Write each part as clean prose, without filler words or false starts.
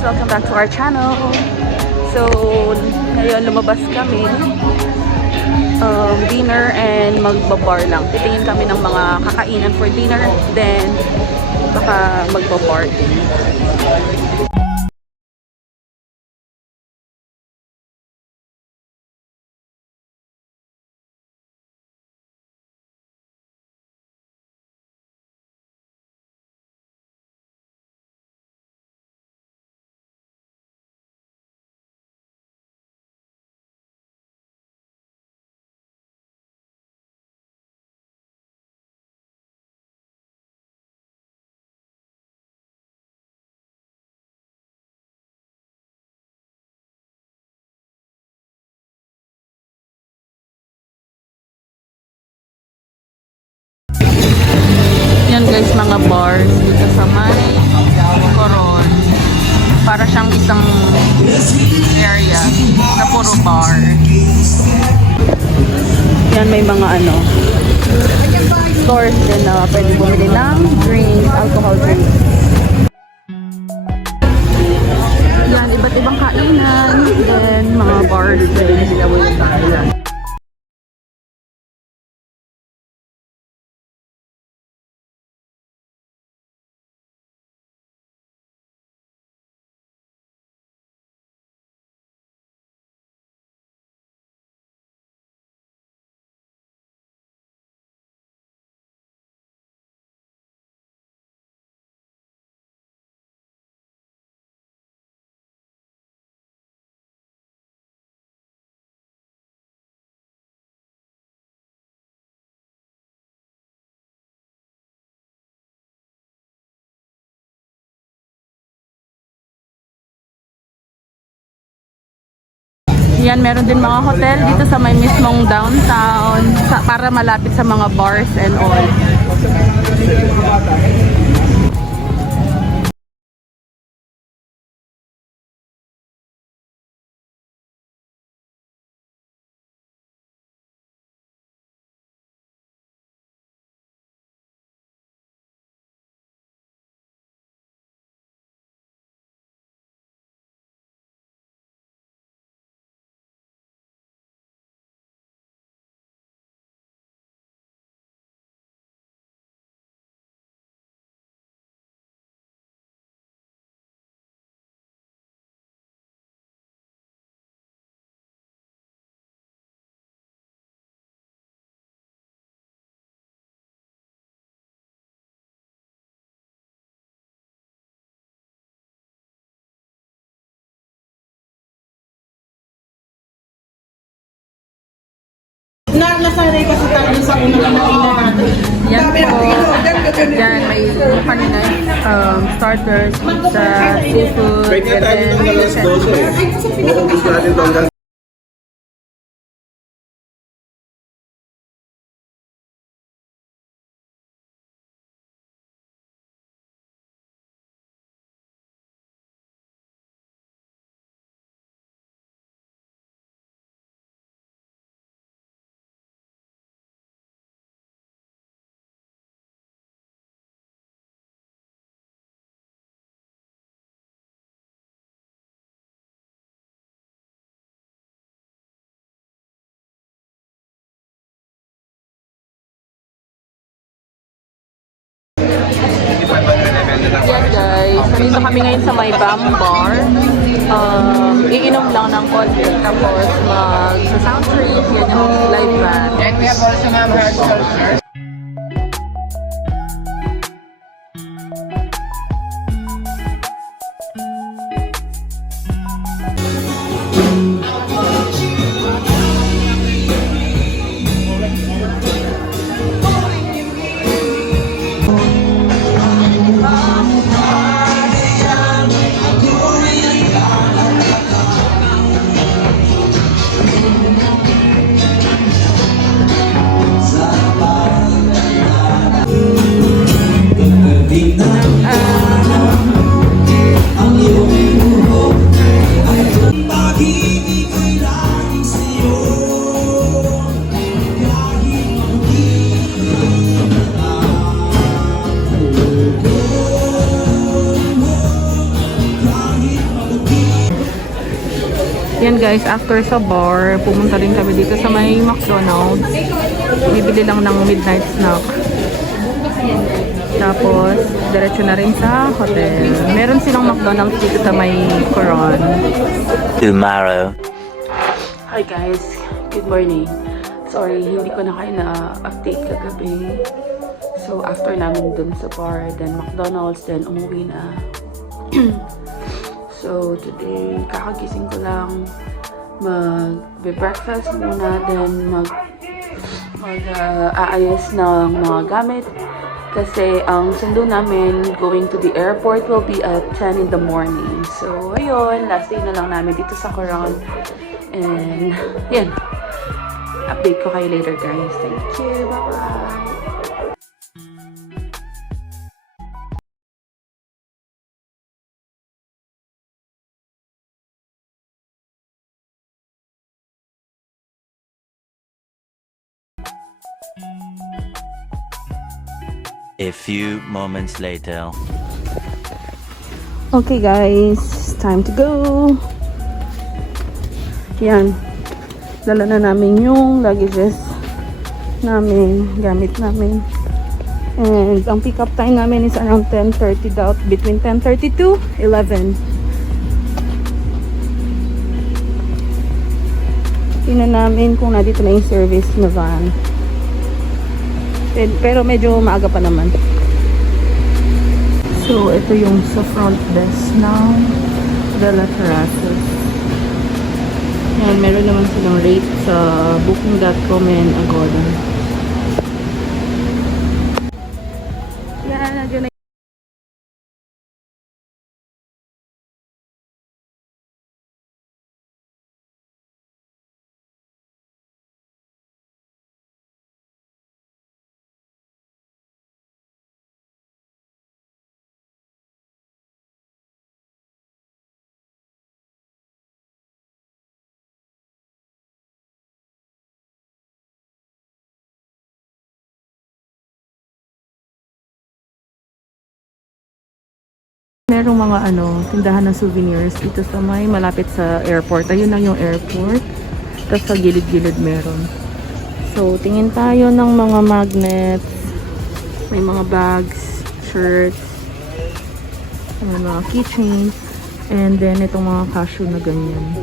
Welcome back to our channel. So, ngayon lumabas kami dinner and magbabar lang. Titingin kami ng mga kakainan for dinner, then baka magbabar din. Yan guys, mga bars dito sa may Coron. Para siyang isang area na puro bar. Yan, may mga stores din na pwede bumili ng drinks, alcohol drinks. Yan, iba't ibang kainan, then mga bars din. Yan, meron din mga hotel dito sa may mismong downtown para malapit sa mga bars and all. Nasanay kasi tayo sa unang nakina natin. Yan po. Yan, may kanina starters, pizza, seafood, Pwede and tayo ng alas 12. Uubos natin ito hanggang yan guys, nandito kami ngayon sa may Bar. Iinom lang ng konti, tapos mag-sound trip, yan yung live band. And we have also ma'am hard seltzer. guys, after sa bar, pumunta rin kami dito sa may McDonald's. Bibili lang ng midnight snack. Tapos, diretso na rin sa hotel. Meron silang McDonald's dito sa may Coron. Tomorrow. Hi guys, good morning. Sorry, hindi ko na kayo na-update kagabi. So, after namin dun sa bar, then McDonald's, then umuwi na. So, today, kakagising ko lang, mag-breakfast muna, then mag-aayos ng mga gamit. Kasi ang sundo namin going to the airport will be at 10 in the morning. So, ayun, last day na lang namin dito sa Coron. And, yan. Update ko kayo later, guys. Thank you. Bye-bye. A few moments later. Okay guys, time to go. Yan. Dala na namin yung luggages namin, gamit namin. And ang pick up time namin is around 10:30 daw, between 10:30 to 11. Tingnan namin kung nandito na yung service na van. Pero medyo maaga pa naman. So, ito yung sa front desk ng De La Terraces. Yan, meron naman silang rate sa booking.com and Agoda. Yan, nandiyan na. Merong mga tindahan ng souvenirs dito sa may malapit sa airport. Ayun lang yung airport. Tapos sa gilid-gilid meron. So, tingin tayo ng mga magnets. May mga bags, shirts, may mga keychains, and then itong mga cashew na ganyan.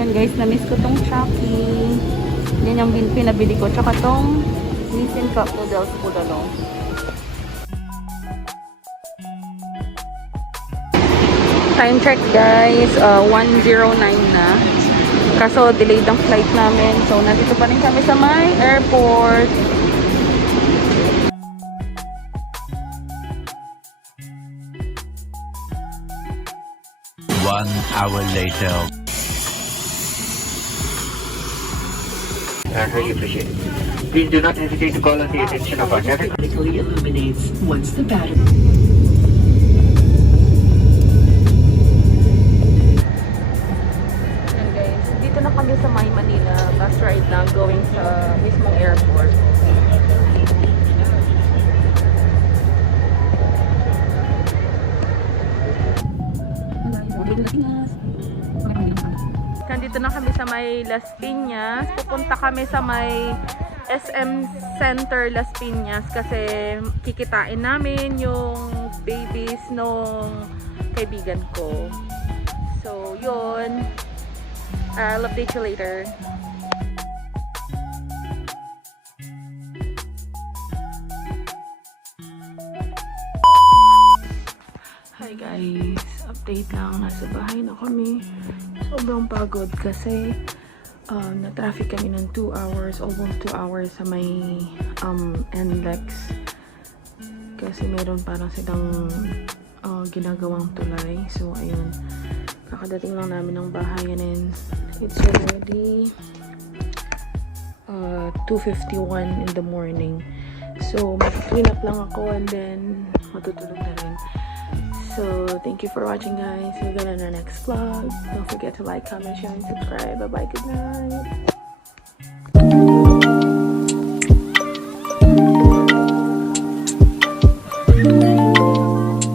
Yan guys, na-miss ko tong Chucky. Yan yung pinabili ko. Tsaka tong Nissin Cup Noodles Bulalo. Time check guys, 1:09 na. Kaso delayed ang flight namin. So nandito pa rin kami sa may airport. One hour later. I really appreciate it. Please do not hesitate to call on the attention of our network. Automatically illuminates once the battery. And guys, dito na kami sa May Manila bus ride na going sa mismong airport. Nandito na kami sa may Las Piñas. Pupunta kami sa may SM Center Las Piñas kasi kikitain namin yung babies nung kaibigan ko. So, yun. I'll update you later. Hi guys, update lang, nasa bahay na kami. Sobrang pagod kasi na-traffic kami ng 2 hours, almost 2 hours sa may NLEX. Kasi meron parang silang ginagawang tulay. So ayun, kakadating lang namin ng bahay and it's already 2:51 in the morning. So mag-clean up lang ako and then matutulog na rin. So, thank you for watching guys. See you again in our next vlog. Don't forget to like, comment, share, and subscribe. Bye-bye. Good night.